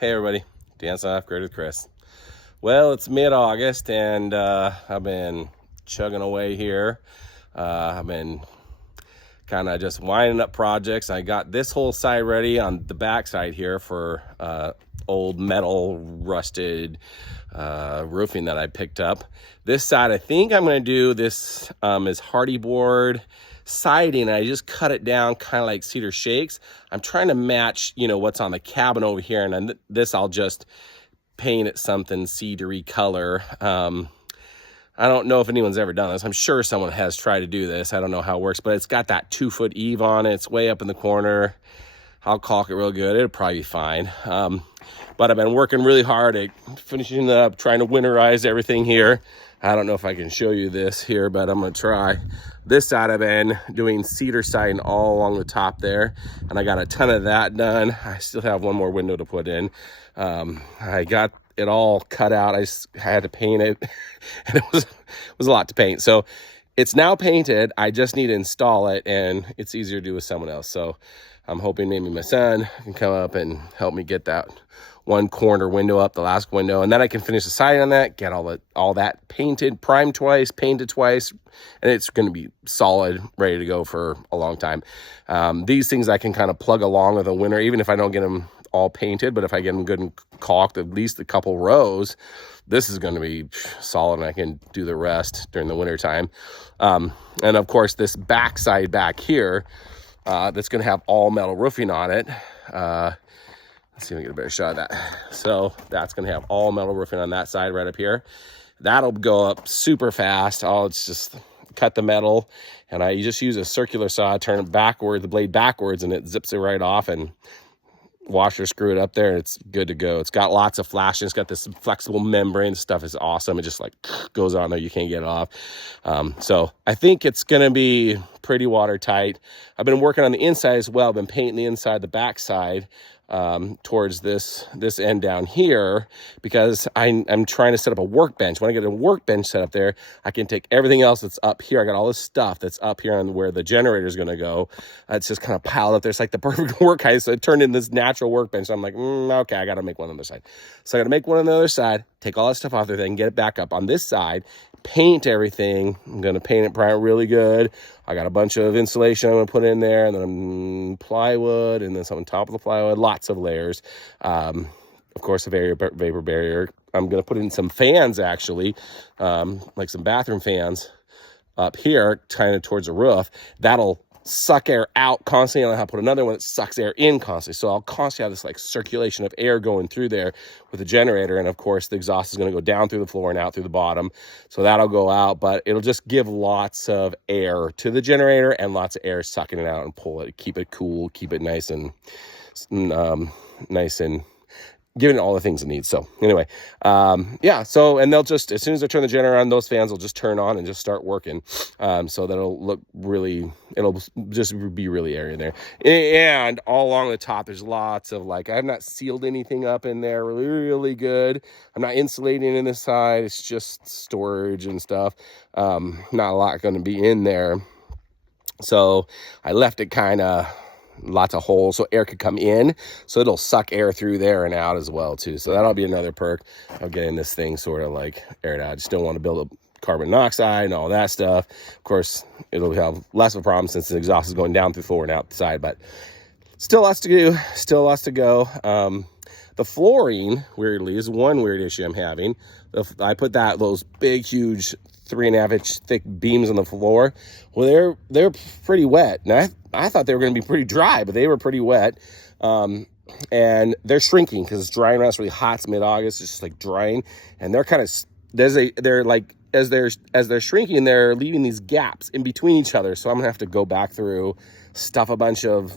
Hey everybody, Dancing Off Grid with Chris. Well, it's mid-August and I've been chugging away here. I've been kind of just winding up projects. I got this whole side ready on the back side here for old metal rusted roofing that I picked up. This side, I think I'm going to do this is hardy board siding. I just cut it down kind of like cedar shakes. I'm trying to match, what's on the cabin over here, and then this I'll just paint it something cedary color. I don't know if anyone's ever done this. I'm sure someone has tried to do this. I don't know how it works, but it's got that 2-foot eave on it. It's way up in the corner. I'll caulk it real good. It'll probably be fine. But I've been working really hard at finishing up, trying to winterize everything here. I don't know if I can show you this here, but I'm going to try. This side I've been doing cedar siding all along the top there, and I got a ton of that done. I still have one more window to put in. I got it all cut out. I had to paint it, and it was a lot to paint. So it's now painted. I just need to install it, and it's easier to do with someone else. So I'm hoping maybe my son can come up and help me get that one corner window up, the last window, and then I can finish the siding on that, get all that painted, primed twice, painted twice, and it's going to be solid, ready to go for a long time. These things I can kind of plug along with the winter, even if I don't get them all painted, but if I get them good and caulked, at least a couple rows, this is going to be solid, and I can do the rest during the winter time. And of course, this back side back here, that's going to have all metal roofing on it. Let's see if we get a better shot of that. So that's going to have all metal roofing on that side right up here. That'll go up super fast. It's just cut the metal, and I just use a circular saw, turn it backward, the blade backwards, and it zips it right off, and washer screw it up there, and it's good to go. It's got lots of flashing. It's got this flexible membrane. Stuff is awesome. It just like goes on there. You can't get it off. So I think it's going to be pretty watertight. I've been working on the inside as well. I've been painting the inside, the back side, towards this end down here, because I'm trying to set up a workbench. When I get a workbench set up there, I can take everything else that's up here. I got all this stuff that's up here on where the generator is going to go. It's just kind of piled up there. It's like the perfect work height. So it turned into this natural workbench. So I'm like, okay, I got to make one on the other side. So I got to make one on the other side, take all that stuff off there, then get it back up on this side, paint everything. I'm going to paint it really good. I got a bunch of insulation I'm going to put in there, and then plywood, and then some on top of the plywood, lots of layers. Of course, a vapor barrier. I'm going to put in some fans, actually, like some bathroom fans up here, kind of towards the roof. That'll suck air out constantly, and I'll have to put another one that sucks air in constantly. So I'll constantly have this like circulation of air going through there with the generator, and of course the exhaust is going to go down through the floor and out through the bottom, so that'll go out, but it'll just give lots of air to the generator and lots of air sucking it out and pull it, keep it cool, keep it nice and giving it all the things it needs. So anyway, yeah, so, and they'll just, as soon as I turn the generator on, those fans will just turn on and just start working. So that'll look really, it'll just be really airy in there. And all along the top, there's lots of like, I have not sealed anything up in there really good. I'm not insulating in this side. It's just storage and stuff. Not a lot going to be in there. So I left it kind of, lots of holes so air could come in, so it'll suck air through there and out as well too. So that'll be another perk of getting this thing sort of like aired out. I just don't want to build up carbon monoxide and all that stuff. Of course, it'll have less of a problem since the exhaust is going down through the floor and out the side, but still lots to do, still lots to go. The flooring, weirdly, is one weird issue I'm having. I put those big, huge 3.5-inch thick beams on the floor. Well, they're pretty wet. And I thought they were going to be pretty dry, but they were pretty wet. And they're shrinking because it's drying around. It's really hot. It's mid-August. It's just like drying. And they're kind of, they're like, as they're shrinking, they're leaving these gaps in between each other. So I'm going to have to go back through, stuff a bunch of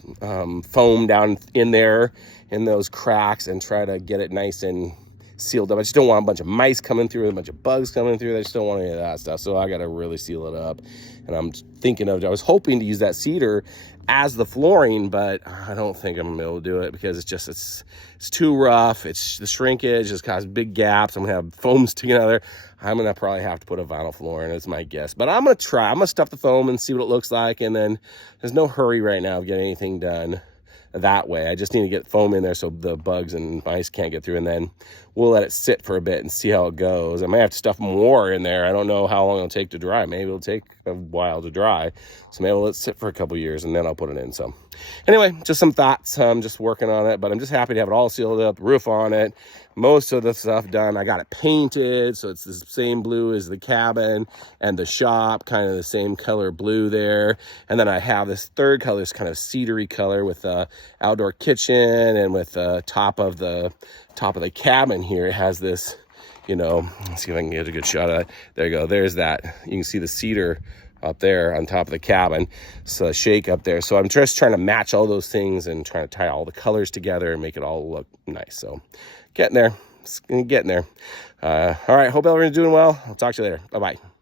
foam down in there in those cracks and try to get it nice and sealed up. I just don't want a bunch of mice coming through, a bunch of bugs coming through. I just don't want any of that stuff. So I got to really seal it up. And I'm thinking I was hoping to use that cedar as the flooring, but I don't think I'm gonna be able to do it because it's too rough. It's the shrinkage just causes big gaps. I'm gonna have foam sticking out there. I'm gonna probably have to put a vinyl floor in, is my guess. But I'm gonna stuff the foam and see what it looks like. And then there's no hurry right now of getting anything done that way. I just need to get foam in there so the bugs and mice can't get through, and then we'll let it sit for a bit and see how it goes. I might have to stuff more in there. I don't know how long it'll take to dry. Maybe it'll take a while to dry. So maybe we'll let it sit for a couple years and then I'll put it in. So anyway, just some thoughts. I'm just working on it, but I'm just happy to have it all sealed up, roof on it, most of the stuff done. I got it painted, so it's the same blue as the cabin and the shop, kind of the same color blue there. And then I have this third color, this kind of cedary color with the outdoor kitchen, and with the top of the cabin here, it has this, you know, let's see if I can get a good shot of it. There you go. There's that. You can see the cedar up there on top of the cabin. So shake up there. So I'm just trying to match all those things and trying to tie all the colors together and make it all look nice. So getting there. It's getting there. All right. Hope everyone's doing well. I'll talk to you later. Bye-bye.